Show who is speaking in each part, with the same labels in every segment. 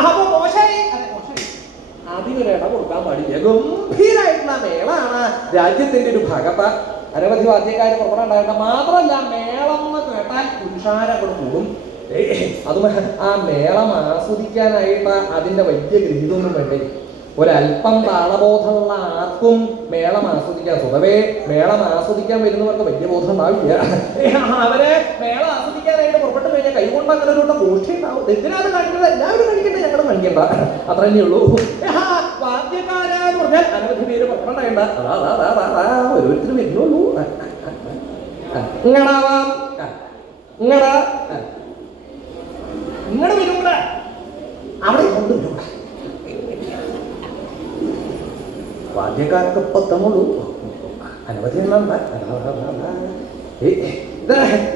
Speaker 1: അപ്പൊ മോശമായി കൊടുക്കാൻ പാടില്ല ഗംഭീരായിട്ടുള്ള മേളാണ് രാജ്യത്തിന്റെ ഒരു ഭാഗത്ത്. അനവധി വാദ്യക്കാർ പുറപ്പെടാണ്ടായിട്ട് മാത്രമല്ല മേളം എന്ന് കേട്ടാൽ പുരുഷാരങ്ങൾ കൂടെ. അതും ആ മേളം ആസ്വദിക്കാനായിട്ട് അതിന്റെ വലിയ ഗൃഹീതൊന്നും വേണ്ടേ. ഒരല്പം താളബോധമുള്ള ആർക്കും മേളം ആസ്വദിക്കാൻ സ്വതവേ മേളം ആസ്വദിക്കാൻ വരുന്നവർക്ക് വലിയ ബോധം ഉണ്ടാവില്ല. അവരെ മേളം കഴിഞ്ഞാൽ കൈകൊണ്ട് അങ്ങനെ ഒരു ഗോഷ്ഠി ഉണ്ടാവും എന്തിനാണ് കാണിക്കുന്നത്? എല്ലാവരും കാണിക്കട്ടെ ഞങ്ങൾ കാണിക്കണ്ട. അത്ര തന്നെ ഉള്ളൂ. വാദ്യക്കാരെന്ന് പറഞ്ഞാൽ അനവധി പേര് അതാ ഓരോരുത്തർ വരുന്നുള്ളൂ ഇങ്ങടാവാം ഇങ്ങടാ ഇങ്ങടെ. വരൂല അവിടെ കൊണ്ടുവരൂല വാദ്യക്കാരൊക്കെ ഇപ്പൊ എത്തണുള്ളൂ അനവധി എണ്ണുണ്ട്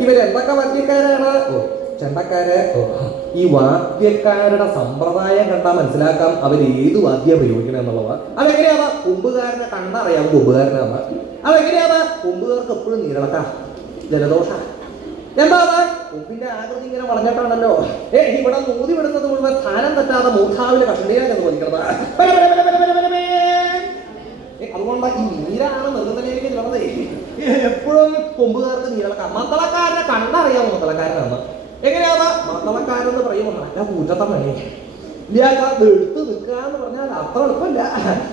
Speaker 1: ഇവരെന്തൊക്കെ വാദ്യക്കാരാണ്? ഓ. ചെണ്ടക്കാര് ഈ വാദ്യക്കാരുടെ സമ്പ്രദായം കണ്ടാൽ മനസ്സിലാക്കാം അവർ ഏത് വാദ്യം പ്രയോഗിക്കണം എന്നുള്ളതാണ് അതെങ്ങനെയാണ് കൊമ്പുകാരനെ കണ്ടറിയാം കൊമ്പുകാരനാണ് അതെങ്ങനെയാണ് കൊമ്പുകാർക്ക് എപ്പോഴും നീരളക്ക ജലദോഷ. എന്താണ് കൊമ്പിന്റെ ആകൃതി ഇങ്ങനെ വളഞ്ഞിട്ടാണല്ലോ. ഏ ഇവിടെ നൂതി വിടുന്നത് മുഴുവൻ സ്ഥാനം തെറ്റാതെ മൂർധാവിലെ കഷണ്ടിയാണെന്ന് തോന്നിക്കുന്നത് അതുകൊണ്ട് ഈ നീരാണ് നിർഗതലേക്ക് ചിലത് എപ്പോഴും കൊമ്പുകാർക്ക് നീരളക്ക. മത്തളക്കാരനെ കണ്ടറിയാം മത്തളക്കാരനാണ് എങ്ങനെയാണ് മണ്ഡലക്കാരെന്ന് പറയുമ്പോൾ നല്ല കൂറ്റത്തമ്മേ ഇല്ലാത്ത എടുത്ത് നിൽക്കുക എന്ന് പറഞ്ഞാൽ അത്ര എളുപ്പമില്ല.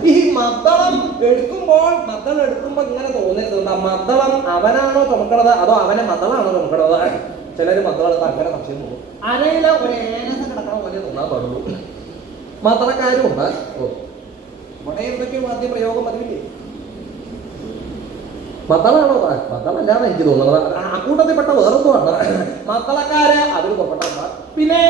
Speaker 1: ഈ മദ്ദളം എടുക്കുമ്പോൾ മദ്ദളം എടുക്കുമ്പോൾ ഇങ്ങനെ തോന്നരുത് മദ്ദളം അവനാണോ ചുമക്കണത് അതോ അവനെ മദ്ദളാണോ ചുമക്കണത് ചിലർ മദ്ദളം എടുത്ത് അങ്ങനെ സംശയം തോന്നും അരയില ഒരു ഏനസ കിടക്കണ പോലെ തോന്നാൻ പാടുള്ളൂ. മദ്ദളക്കാരും ഉണ്ട്. ഓ. ഇവിടെ എന്തൊക്കെയോ ആദ്യ പ്രയോഗം പതിവില്ലേ മദ്ദളാണോ മക്കളല്ലാന്ന് എനിക്ക് തോന്നുന്നത്. ആ അക്കൂട്ടത്തിൽപ്പെട്ട വേറൊന്നുമാണ് മക്കളക്കാര് അവർ കൊപ്പട്ടാ പിന്നെ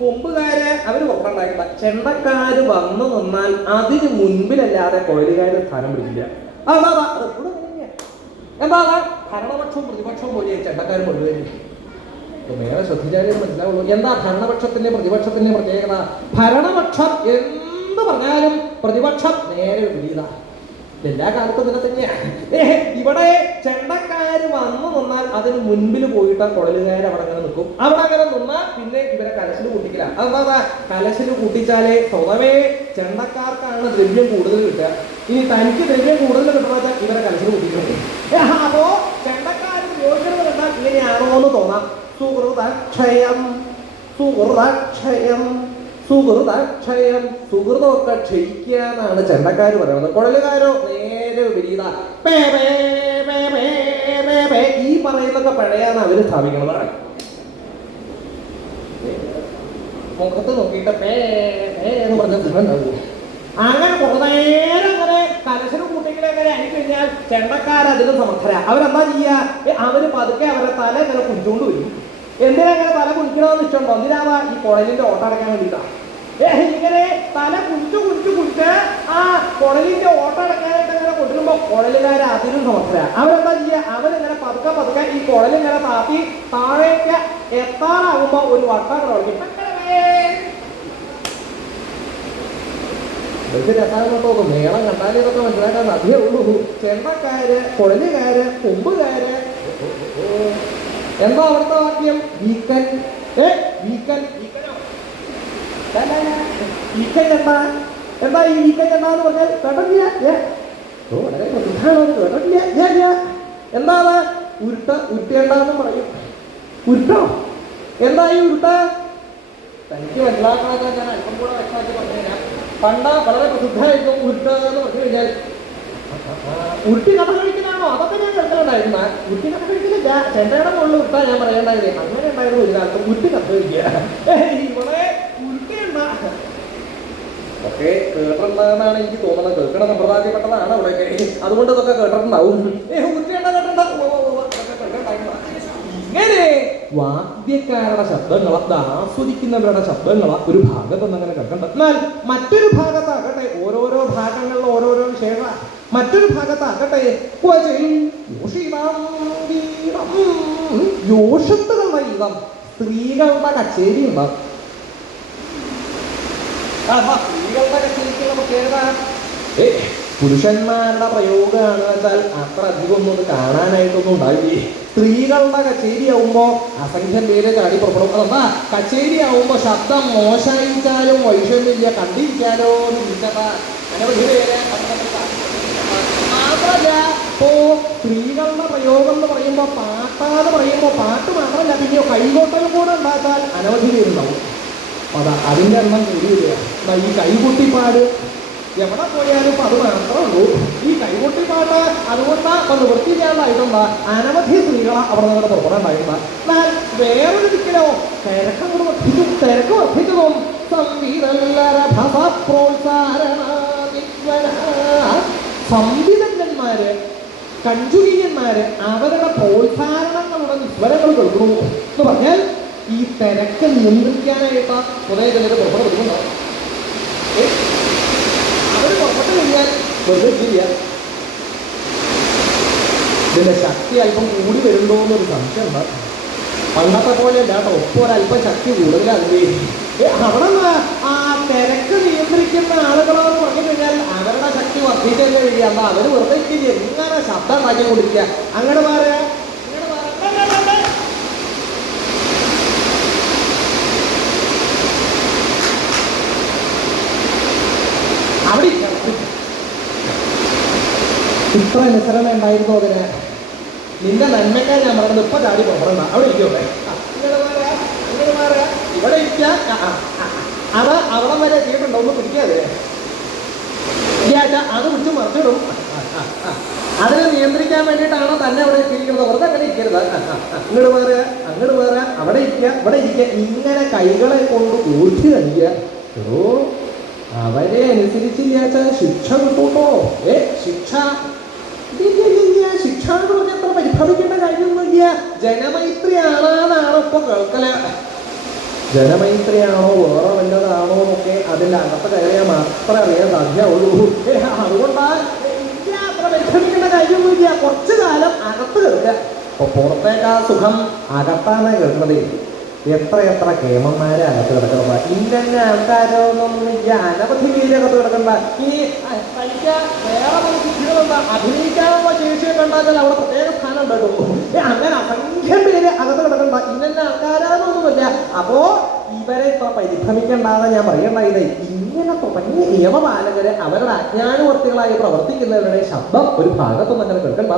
Speaker 1: കൊമ്പുകാര് അവർ പുറപ്പെട്ടുണ്ടാക്കില്ല ചെണ്ടക്കാര് വന്നു നിന്നാൽ അതിന് മുൻപിലല്ലാതെ കൊഴലുകാര് സ്ഥാനം പിടിക്കില്ല. അതാ. എന്താ ഭരണപക്ഷവും പ്രതിപക്ഷവും പോലെ ചെണ്ടക്കാരും കൊണ്ടുവരും മേലെ ശ്രദ്ധിച്ചാലേ മനസ്സിലാവുള്ളൂ. എന്താ ഭരണപക്ഷത്തിന്റെ പ്രതിപക്ഷത്തിന്റെ പ്രത്യേകത? ഭരണപക്ഷം എന്ത് പറഞ്ഞാലും പ്രതിപക്ഷം നേരെ വിപരീത എല്ലാ കാലത്തും ഇങ്ങനെ തന്നെയാണ് ഇവിടെ ചെണ്ടക്കാര് വന്നു നിന്നാൽ അതിന് മുൻപിൽ പോയിട്ട് കുഴലുകാർ അവിടെ അങ്ങനെ നിൽക്കും. അവിടെ അങ്ങനെ നിന്നാൽ പിന്നെ ഇവരെ കലശിൽ കൂട്ടിക്കില്ല അതെന്താ കലശിൽ കൂട്ടിച്ചാലേ സ്വതവേ ചെണ്ടക്കാർക്കാണ് ദ്രവ്യം കൂടുതൽ കിട്ടുക. ഇനി തനിക്ക് ദ്രവ്യം കൂടുതൽ കിട്ടണമെന്ന് വെച്ചാൽ ഇവരെ കലശിൽ കൂട്ടിക്കണം അപ്പോ ചെണ്ടക്കാർ യോജന കണ്ടാൽ ഇങ്ങനെയാണോ എന്ന് തോന്നാം. സുഹൃതക്ഷയം സുഹൃതക്ഷയം സുഹൃതക്ഷയം സുഹൃതമൊക്കെ ക്ഷയിക്കുക എന്നാണ് ചെണ്ടക്കാർ പറയുന്നത്. കുഴലുകാരോ നേരെ വിപരീത. ഈ പറയുന്നൊക്കെ പഴയാണ് അവർ സ്ഥാപിക്കുന്നത്. മുഖത്ത് നോക്കിയിട്ട് എന്ന് പറഞ്ഞു അങ്ങനെ കുറേ അങ്ങനെ കലശനും കുട്ടികളെ അങ്ങനെ ആയി കഴിഞ്ഞാൽ ചെണ്ടക്കാർ അതിന് സമർത്ഥര. അവരെന്താ ചെയ്യാ? അവർ പതുക്കെ അവരെ തല ഇങ്ങനെ കുടിച്ചുകൊണ്ട് വരും. എന്തിനാ അങ്ങനെ തല കുടിക്കണമെന്ന് ഇഷ്ടമുണ്ടോ? എന്തിനാവാ ഈ കുഴലിന്റെ ഓട്ടം അടക്കാൻ വേണ്ടിയിട്ടാ? ഏ, ഇങ്ങനെ തല കുടിച്ചു കുടിച്ചു കുടിച്ച് ആ കുഴലിന്റെ ഓട്ടം അടക്കാനായിട്ട് ഇങ്ങനെ കൊണ്ടുവരുമ്പോ കുഴലുകാർ അതിനും നോക്കുക. അവരെന്താ ചെയ്യുക അവരിങ്ങനെ പതുക്കെ പതുക്കെ ഈ കുഴലിങ്ങനെ താത്തി താഴേക്ക് എത്താറാകുമ്പോ ഒരു വട്ടം കളിക്കും ഇതൊക്കെ രസാണെന്ന് മേളം കണ്ടാലേ ഇതൊക്കെ മനസ്സിലാക്കാൻ അതേ ഉള്ളൂ. ചെണ്ടക്കാര് കുഴലുകാര് കൊമ്പുകാര്. എന്താ അവിടുത്തെ വാക്യം? വീക്കൻ. ഏ വീക്കൻ എന്താ ഈ വീക്കൻ എന്താന്ന് പറഞ്ഞാൽ കേട്ടില്ല ഓ വളരെ പ്രധാനമാണ് ഏ. എന്താണ് ഉരുട്ട ഉരുട്ടേണ്ടെന്ന് പറയും ഉരുട്ടോ എന്താ ഈ ഉരുട്ട തനിക്ക് മനസ്സിലാക്കാതെ ഞാൻ അല്പം കൂടെ വ്യക്തമാക്കി പറഞ്ഞുതരാം പണ്ട വളരെ പ്രസിദ്ധമായിരുന്നു ഉരുട്ട എന്ന് പറഞ്ഞു കഴിഞ്ഞാൽ ഉരുട്ടി കഥ കഴിക്കുന്നതാണോ അതൊക്കെ ഞാൻ കേൾക്കലുണ്ടായിരുന്ന ഉരുട്ടി കഥ കഴിക്കുന്നില്ല ചെണ്ടയുടെ മുകളിൽ ഉരുട്ടാ ഞാൻ പറയേണ്ടായത് അങ്ങനെ ഉണ്ടായിരുന്നു ഒരു കാലത്ത് ഉരുട്ടി കഥ കഴിക്കുക ഒക്കെ കേട്ടിട്ടുണ്ടെന്നാണ് എനിക്ക് തോന്നുന്നത്. കേൾക്കണ സമ്പ്രദായപ്പെട്ടതാണ് അവിടെ അതുകൊണ്ട് ഇതൊക്കെ കേട്ടിട്ടുണ്ടാവും. വാദ്യക്കാരുടെ ശബ്ദങ്ങൾ ആസ്വദിക്കുന്നവരുടെ ശബ്ദങ്ങൾ ഒരു ഭാഗത്ത് നിന്ന് അങ്ങനെ കേൾക്കണ്ട. എന്നാൽ മറ്റൊരു ഭാഗത്താകട്ടെ ഓരോരോ ഭാഗങ്ങളിൽ ഓരോരോ വിഷയങ്ങള. മറ്റൊരു ഭാഗത്താകട്ടെ. യോഷത്തുകളുടെ ഗീതം സ്ത്രീകളുടെ കച്ചേരി ഉണ്ടാവും ആഹാ, സ്ത്രീകളുടെ കച്ചേരിക്കുള്ള പ്രത്യേകത ഏ, പുരുഷന്മാരുടെ പ്രയോഗമാണ് വെച്ചാൽ അത്ര അധികം ഒന്നും ഇത് കാണാനായിട്ടൊന്നും ഉണ്ടാവില്ലേ സ്ത്രീകളുടെ കച്ചേരി ആവുമ്പോ അസംഖ്യം പേര് ചാടി പുറപ്പെടും. അതെന്താ? കച്ചേരി ആവുമ്പോ ശബ്ദം മോശമായിച്ചാലും വൈഷമ്യമില്ല. കണ്ടിരിക്കാലോ എന്ന് ചിന്തത അനവധി പേര് അതിനകത്ത് മാത്രമല്ല ഇപ്പോ സ്ത്രീകളുടെ പ്രയോഗം എന്ന് പറയുമ്പോ പാട്ടാന്ന് പറയുമ്പോ പാട്ട് മാത്രമല്ല. പിന്നെയോ കൈകോട്ടലും കൂടെ ഉണ്ടാക്കാൻ അനവധി പേരുണ്ടാവും. അതാ അതിന്റെ എണ്ണം കൂടി വരിക ദാ ഈ കൈകൊട്ടിപ്പാട് എവിടെ പോയാലും അത് മാത്രമേ ഉള്ളൂ ഈ കൈകൊട്ടിപ്പാട്ട് അതുകൊണ്ട് നിവൃത്തി നിവൃത്തിയില്ലാണ്ടായിട്ടുണ്ടാ അനവധി സ്ത്രീകളെ അവിടെ നിന്ന് പുറപ്പെടാണ്ടായിട്ടുണ്ടാ എന്നാൽ വേറൊരു ദിക്കിലോ തിരക്കങ്ങൾ വർദ്ധിക്കും. തിരക്ക് വർദ്ധിച്ചതും സംവിധന്മാര് കഞ്ചുകീയന്മാര് അവരുടെ പ്രോത്സാഹനങ്ങളുടെ നിസ്വരങ്ങൾ കേൾക്കുന്നു എന്ന് പറഞ്ഞാൽ ഈ തിരക്ക് നിയന്ത്രിക്കാനായിട്ട് കുറേ ചിലർ കൊടുക്കുന്നുണ്ടാവും അവർ പുറപ്പെട്ടു കഴിഞ്ഞാൽ വെറുതെ ഇതിന്റെ ശക്തി അല്പം കൂടി വരുന്നുണ്ടോ എന്നൊരു സംശയമുണ്ട് പണ്ടത്തെ പോലെ അല്ല കേട്ടോ ഒപ്പം ഒരല്പം ശക്തി കൂടുതലാണ് അവിടെ ആ തിരക്ക് നിയന്ത്രിക്കുന്ന ആളുകളോട് പറഞ്ഞു കഴിഞ്ഞാൽ അവരുടെ ശക്തി കഴിയുക എന്താ അവർ വെറുതെ ഇരിക്കുക എങ്ങനെ ശബ്ദം കൊടുക്കുക അങ്ങനെ മാറുക ഇങ്ങനെ മാറുക അവിടെ. ഇത്ര അനുസരണ ഉണ്ടായിരുന്നു അതിന് നിന്റെ നന്മക്കാർ ഞാൻ പറഞ്ഞത് ഇപ്പൊ ചാടി പോകണം അവിടെ ഇരിക്കോട്ടെ ഇവിടെ ആ. അത് അവിടെ വരെ എത്തിയിട്ടുണ്ടോ. ഒന്ന് പിടിക്കാതെ. അത് പിടിച്ച് മറിച്ചിടും. അതിനെ നിയന്ത്രിക്കാൻ വേണ്ടിയിട്ടാണോ തന്നെ അവിടെ ഇരിക്കുന്നത് വെറുതെ അങ്ങനെ ഇരിക്കരുത്. അങ്ങോട്ട് മാറുക അങ്ങോട്ട് മാറുക അവിടെ ഇരിക്കുക ഇവിടെ ഇരിക്കുക ഇങ്ങനെ കൈകളെ കൊണ്ട് ഊറ്റി നൽകിയോ അവരെ അനുസരിച്ചില്ലാച്ച ശിക്ഷ കിട്ടൂട്ടോ ഏ ശിക്ഷ. ശിക്ഷ എന്ന് പറഞ്ഞാൽ അത്ര പരിഭവിക്കേണ്ട കാര്യമൊന്നുമില്ല ജനമൈത്രിയാണെന്നാണ് ഇപ്പൊ കേൾക്കൽ. ജനമൈത്രിയാണോ വേറെ വല്ലതാണോ എന്നൊക്കെ അതിന്റെ അകത്ത് കയറിയാൽ മാത്രമേ അറിയാൻ സാധ്യമുള്ളൂ അതുകൊണ്ടാ ഇല്ല, അത്ര പരിഭ്രമിക്കേണ്ട കാര്യമൊന്നുമില്ല. കുറച്ചു കാലം അകത്ത് കേൾക്കുക. അപ്പൊ പുറത്തേക്കാ സുഖം അകത്താണ് കേൾക്കുന്നത്. എത്ര എത്ര കേമന്മാരെ അകത്ത് കിടക്കുന്നത് ഇന്ന ആൾക്കാരൊന്നും ഇല്ല. അനവധി പേര് അകത്ത് കിടക്കണ്ട ഈ തനിക്ക് വേറെ സിദ്ധികളുണ്ട് അഭിനയിക്കാനുള്ള ശേഷിയൊക്കെ ഉണ്ടാച്ചാൽ അവിടെ പ്രത്യേക സ്ഥാനം ഉണ്ടായിട്ടുള്ളൂ. ഏ, അങ്ങനെ അസംഖ്യം പേര് അകത്ത് കിടക്കണ്ട ഇന്ന ആൾക്കാരാണെന്നൊന്നുമില്ല അപ്പോ ഇവരെ ഇത്ര പരിഭ്രമിക്കേണ്ടാന്ന് ഞാൻ പറയണ്ടായത് ഇങ്ങനെ തുടങ്ങിയ നിയമപാലകര് അവരുടെ അജ്ഞാനവർത്തികളായി പ്രവർത്തിക്കുന്നവരുടെ ശബ്ദം ഒരു ഭാഗത്തുനിന്ന് അങ്ങനെ കേൾക്കണ്ട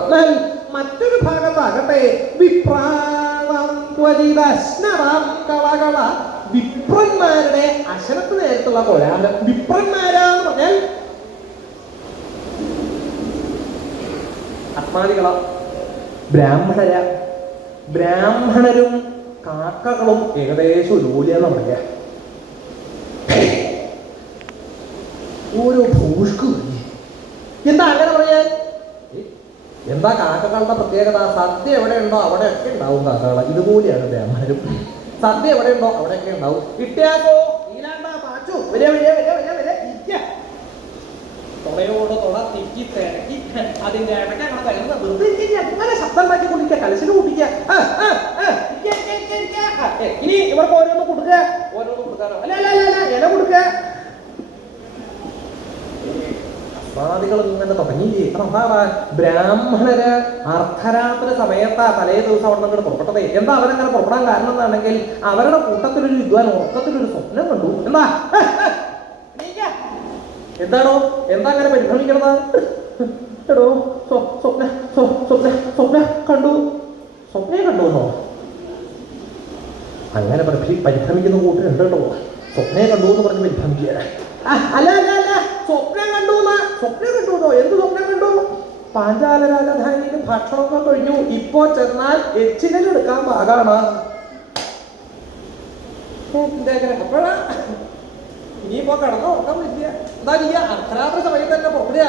Speaker 1: മറ്റൊരു ഭാഗത്താകട്ടെ. ത്വരിതശ്നവം വിപ്രന്മാരുടെ അശനത്ത് നേരത്തുള്ള കൊരാൽ വിപ്രന്മാരാന്ന് പറഞ്ഞാൽ ആത്മാദികള ബ്രാഹ്മണര. ബ്രാഹ്മണരും കാക്കകളും ഏകദേശം ഒരുപോലെയാന്ന് പറയാ ഓരോ ഭൂഷ്കു. എന്താ അങ്ങനെ പറയാൻ? എന്താ കാക്കകളുടെ പ്രത്യേകത? സദ്യ എവിടെയുണ്ടോ അവിടെയൊക്കെ ഉണ്ടാവും കാക്കകൾ ഇതുപോലെയാണ് ബ്രാഹ്മണരും സദ്യ എവിടെയുണ്ടോ അവിടെയൊക്കെ ഉണ്ടാവും. ഇട്ടിയാക്കോ. ആ, ഏ, ഇനി ഇവർക്ക് ഓരോന്ന് കൊടുക്കുക. ഓരോന്ന് കൊടുക്കാനോ? അല്ല അല്ല അല്ല. ഇല കൊടുക്കുക. അസ്വാദികൾ ഇങ്ങനെ തുടങ്ങിയില്ലേ അതെന്താ ബ്രാഹ്മണര് അർദ്ധരാത്രി സമയത്താ തലേ ദിവസം അവിടെ നിന്ന് പുറപ്പെട്ടത്. എന്താ അവരങ്ങനെ പുറപ്പെടാൻ കാരണം എന്നാണെങ്കിൽ അവരുടെ കൂട്ടത്തിലൊരു വിദ്വാൻ ഉറക്കത്തിലൊരു സ്വപ്നം കണ്ടു. എന്താ. എന്താണോ എന്താ അങ്ങനെ പരിഭ്രമിക്കണത്? എടോ സ്വപ്ന സ്വപ്ന സ്വപ്ന കണ്ടു. സ്വപ്നം കണ്ടു എന്നോ? അങ്ങനെ പരിഭ്ര- പരിഭ്രമിക്കുന്ന കൂട്ടരുണ്ട് കേട്ടോ. സ്വപ്നം കണ്ടു എന്ന് പറഞ്ഞ് പരിഭ്രമിക്കുക സ്വപ്നം കണ്ടു സ്വപ്നം കണ്ടു എന്ത് സ്വപ്നം കണ്ടു? പാഞ്ചാല രാജധാനിയിൽ ഭക്ഷണമൊക്കെ കഴിഞ്ഞു. ഇപ്പോ ചെന്നാൽ എച്ചിനെ എടുക്കാൻ പാകാണ് അപ്പോഴാ ഇനിയിപ്പോ കടന്നു ഉറക്കം വരില്ല. എന്താ ചെയ്യാ അർദ്ധരാത്രി സമയത്ത് തന്നെ പുറപ്പെടുക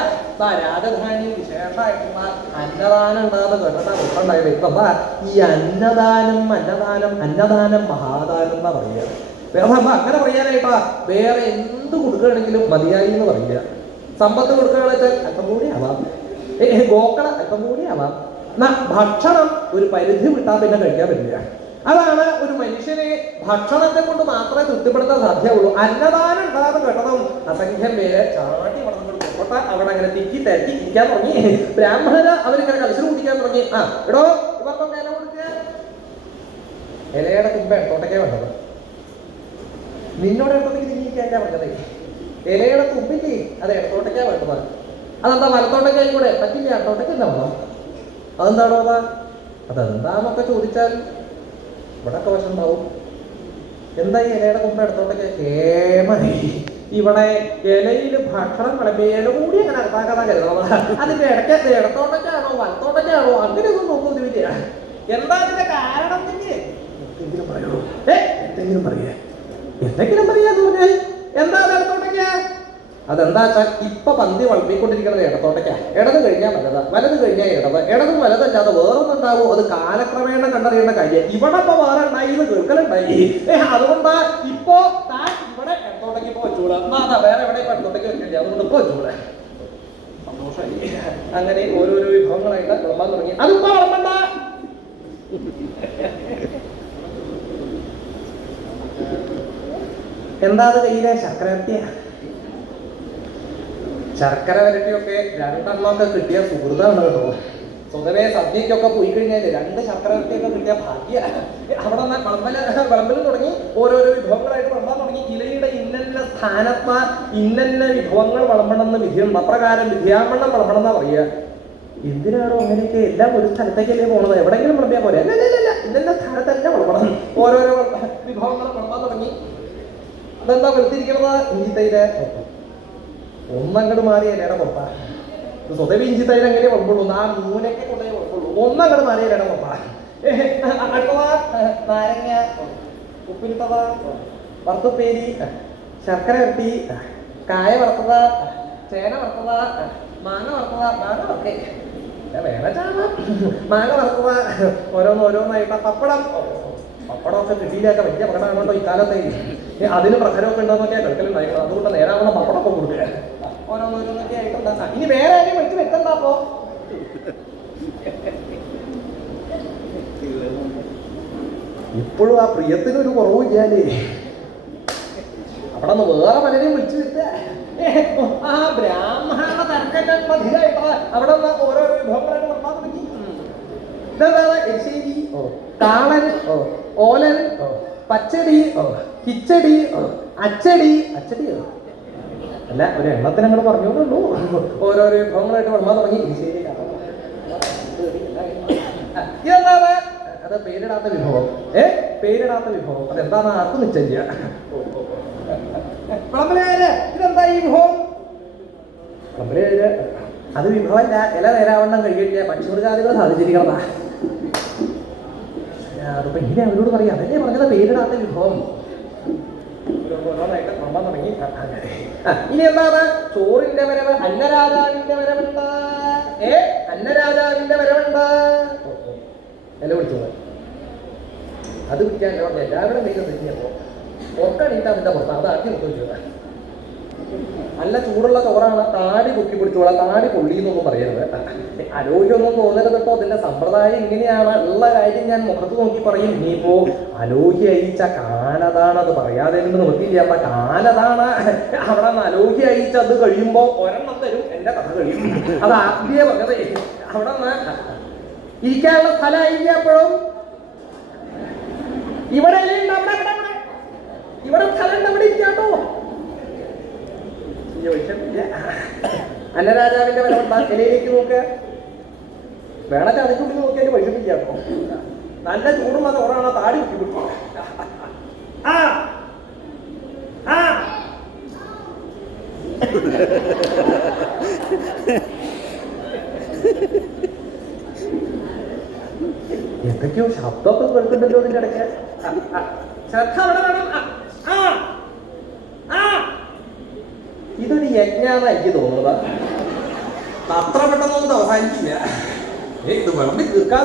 Speaker 1: രാജധാനി വിശേഷമായിട്ടുള്ള അന്നദാനം ഉണ്ടാകുന്ന ഈ അന്നദാനം അന്നദാനം അന്നദാനം മഹാദാനം എന്നാ പറയുക. വേറെ അങ്ങനെ പറയാനായിട്ടാ? വേറെ എന്ത് കൊടുക്കുകയാണെങ്കിലും മതിയായി എന്ന് പറയുക. സമ്പത്ത് കൊടുക്കുകയാണെന്ന് വെച്ചാൽ അല്പം കൂടി ആവാം. ഗോക്കള അല്പം കൂടി ആവാം. ഭക്ഷണം ഒരു പരിധി വിട്ടാൽ പിന്നെ കഴിക്കാൻ പറ്റില്ല. അതാണ് ഒരു മനുഷ്യനെ ഭക്ഷണത്തെ കൊണ്ട് മാത്രമേ തൃപ്തിപ്പെടുത്താൻ സാധ്യമുള്ളൂ അന്നദാനം ഉണ്ടാകുന്ന കേട്ടതും അസംഖ്യം പേര് ചാടി വളർന്നു കൊട്ട അവിടെ അങ്ങനെ തിക്കി തിരക്കി ഇരിക്കാൻ തുടങ്ങി. ബ്രാഹ്മണര് അവരിങ്ങനെ കളിച്ചു കുടിക്കാൻ തുടങ്ങി. ആ എടോ ഇവർക്കൊക്കെ ഇല കൊടുക്കുക ഇലയുടെ തുമ്പ ഇടത്തോട്ടൊക്കെ വേണ്ടത് നിന്നോട് ഇടത്തോട്ടേക്ക് തിരിഞ്ഞിരിക്കാനാ പറഞ്ഞത്? ഇലയുടെ തുമ്പില്ലേ അത് ഇടത്തോട്ടൊക്കെയാ വേണ്ടത് അതെന്താ വലത്തോട്ടൊക്കെ കൂടെ പറ്റില്ല ഇടത്തോട്ടൊക്കെ എന്താ വേണം അതെന്താണോ അതാ അതെന്താന്നൊക്കെ ചോദിച്ചാൽ ഇവിടെ ഒക്കെ വശം ഉണ്ടാവും എന്താ ഈ ഇലയുടെ തുമ്പ ഇടത്തോട്ടൊക്കെ കേമറി ഇവിടെ ഇലയിൽ ഭക്ഷണം വിളമ്പിയാൽ കൂടി അങ്ങനെ അർത്ഥമാക്കാതെ കരുതണം അതിന്റെ ഇടയ്ക്ക് അത് ഇടത്തോട്ടൊക്കെയാണോ അങ്ങനെ അങ്ങനെയൊന്നും നോക്കുന്നില്ല എന്താ അതിന്റെ കാരണത്തിന് എന്തെങ്കിലും പറയൂ? ഏ? എന്തെങ്കിലും പറയേ? എന്തെങ്കിലും പറയാന്ന് പറഞ്ഞാൽ എന്താ അത് ഇടത്തോട്ടൊക്കെയാ അതെന്താ വെച്ചാൽ ഇപ്പൊ പന്തി വളർത്തിക്കൊണ്ടിരിക്കുന്നത് ഇടത്തോട്ടേക്കാ ഇടത് കഴിഞ്ഞാൽ വലത്. വലത് കഴിഞ്ഞാൽ ഇടത്. ഇടതും വലതല്ലാതെ വേറൊന്നും ഉണ്ടാവും അത് കാലക്രമേണ കണ്ടറിയേണ്ട കാര്യം. ഇവിടെ ഇപ്പൊ വേറെ ഉണ്ടായി ഇത് കേൾക്കലുണ്ടായി. അതുകൊണ്ടാ ഇപ്പോ താൻ ഇവിടെ ഇടത്തോട്ടേക്ക് ഇപ്പൊ അതാ വേറെ എവിടെ ഇടത്തോട്ടേക്ക് വെച്ചില്ല അതുകൊണ്ട് ഇപ്പൊ സന്തോഷമായി അങ്ങനെ ഓരോരോ വിഭവങ്ങളായിട്ട് വിളമ്പാൻ തുടങ്ങി. അതിപ്പോ വിളമ്പണ്ട എന്താ അത് കയ്യിലെ? ശർക്കര വരട്ടിയ? ശർക്കര വരട്ടിയൊക്കെ രണ്ടെണ്ണമൊക്കെ കിട്ടിയ സുഹൃതാണ് കേട്ടോ. സ്വതവേ സദ്യക്കൊക്കെ പോയി കഴിഞ്ഞാൽ രണ്ട് ശർക്കര കിട്ടിയ ഭാഗ്യ. അവിടെ നിന്ന് വിളമ്പല വിളമ്പൽ തുടങ്ങി ഓരോരോ വിഭവങ്ങളായിട്ട് വളമ്പാൻ തുടങ്ങി. ഇലയുടെ ഇന്നല്ല സ്ഥാനത്ത് ഇന്നല്ല വിഭവങ്ങൾ വിളമ്പണം എന്ന് വിധിയുണ്ട്. അപ്രകാരം വിദ്യാമണ്ണം വിളമ്പണം എന്നാ പറയുക. എന്തിനാണോ അങ്ങനെയൊക്കെ? എല്ലാം ഒരു സ്ഥലത്തേക്കല്ലേ പോണത്? എവിടെയെങ്കിലും വിളമ്പിയാൽ പോരെ. അല്ല ഇന്നന്ന സ്ഥാനത്തല്ല വിളമ്പണം. ഓരോരോ വിഭവങ്ങൾ അതെന്താ വെളുത്തിരിക്കണത്? ഇഞ്ചിത്തൈര് ഒന്നങ്ങട് മാറി ഇലയുടെ കൊപ്പ സ്വതവേ ഇഞ്ചിത്തൈര് അങ്ങനെ കുഴപ്പമുള്ളൂ ആ മൂനൊക്കെ കൊണ്ടേ കുഴപ്പമുള്ളൂ ഒന്നങ്ങട് മാറി ഇലയുടെ കൊപ്പ അടുത്തതാ നാരങ്ങ ഉപ്പിലിട്ടതാ വറുത്തുപ്പേരി ശർക്കര വെട്ടി കായ വറുത്തതാ ചേന വറുത്തതാ മാന വറുത്തതാ മാന വറുത്തേ. വേറെ ചാമ മാങ്ങ വറുത്തതാ ഓരോന്ന് ഓരോന്നായിട്ട് പപ്പടം. പപ്പടമൊക്കെ കിട്ടിയിലൊക്കെ വലിയ പകടമാണല്ലോ ഇക്കാലത്തെ കാലത്തെ. അതിന് പ്രഹരമൊക്കെ ഉണ്ടെന്നൊക്കെ കേൾക്കലുണ്ടായിരുന്നു അതുകൊണ്ട് നേരാവണ പപ്പടമൊക്കെ കൊടുക്കുക ഓരോന്നോരോന്നൊക്കെ ആയിട്ടുണ്ടാ. ഇനി വേറെ ആരെയും വെച്ച് വെക്കണ്ട അപ്പോ. ഇപ്പോഴും ആ പ്രിയത്തിന് ഒരു കുറവില്ലാലേ അവിടെ നിന്ന് വേറെ പലരെയും വിളിച്ചു വരുത്തുക ആ ബ്രാഹ്മണ മതിയായിട്ട്? അവിടെ നിന്ന് എരിശ്ശേരി കാളൻ ഓലൻ പച്ചടി കിച്ചടി അച്ചടി. അച്ചടിയോ? അല്ല ഒരു എണ്ണത്തിന് അങ്ങോട്ട് പറഞ്ഞോളൂ ഓരോരോ വിഭവങ്ങളായിട്ട് വിളമ്പാൻ തുടങ്ങി. കാളൻ. അത് പേരിടാത്ത വിഭവം. ഏ? പേരിടാത്ത വിഭവം. അതെന്താന്ന് ആർക്കും നിശ്ചയ ഇതെന്താ ഈ വിഭവം? അത് വിഭവമല്ല ഇല നേരാവണ്ണം കഴിയില്ല പക്ഷിമൃഗാദികൾ സാധിച്ചിരിക്കണതാ അതിപ്പോ ഇങ്ങനെ അവരോട് പറയാം. അതല്ലേ പറഞ്ഞത് പേരിടാത്ത വിഭവം ഇനി എന്താണ്? ചോറിന്റെ വരവ് അന്നരാജാവിന്റെ വരവുണ്ട്. ഏ? അന്നരാജാവിന്റെ വരവുണ്ട്. ഇല വിളിച്ചു അത് വിളിക്കാൻ എല്ലാവരുടെ മെയിലും തെറ്റിയപ്പോ ഉറക്കണീറ്റ് അതിന്റെ പുറത്ത് അത് ആദ്യം വെച്ചു നല്ല ചൂടുള്ള ചോറാണ് താടി പൊക്കി പിടിച്ചോളാം. താടി പൊള്ളി എന്നൊന്നും പറയരുത്. അലോഹ്യമൊന്നും തോന്നരുത് കേട്ടോ അതിന്റെ സമ്പ്രദായം ഇങ്ങനെയാണ്. ഉള്ള കാര്യം ഞാൻ മുഖത്ത് നോക്കി പറയും. ഇനിയിപ്പോ അലോഹ്യ അയച്ച കാലതാണ് അത് പറയാതെ എനിക്ക് നിവർത്തിയില്ല അപ്പൊ കാലതാണ് അവിടെ നിന്ന് അലോഹ്യ അയച്ച അത് കഴിയുമ്പോ ഒരെണ്ണം തരും. എന്റെ കഥ കഴിയും. അത് ആദ്യ പറഞ്ഞത് അവിടെ നിന്ന് ഇരിക്കാനുള്ള സ്ഥലമായില്ല അപ്പോഴും? ഇവിടെ. ഇവിടെ സ്ഥലം ഇവിടെ ഇരിക്കാട്ടോ ചോദിച്ചിട്ടില്ല അന്നരാജാവിന്റെ വരവ് ഇലയിലേക്ക് നോക്ക്. വേണ അതിനുള്ളിൽ നോക്കിയാൽ വഴിപ്പില്ല കേട്ടോ. നല്ല അത് ചോറാണ് താടി ആ. എന്തൊക്കെയോ ശബ്ദമൊക്കെ കേൾക്കുന്നുണ്ടല്ലോ ഇതിന്റെ ഇടയ്ക്ക്. ശ്രദ്ധ അവിടെ വേണം ആ, ആ ആ ഇതൊരു യജ്ഞാന്നാ എനിക്ക് തോന്നുന്നത്. അത്ര പെട്ടെന്നൊന്നും അവസാനിക്കില്ല. ഇത് വിളമ്പി തീർക്കാൻ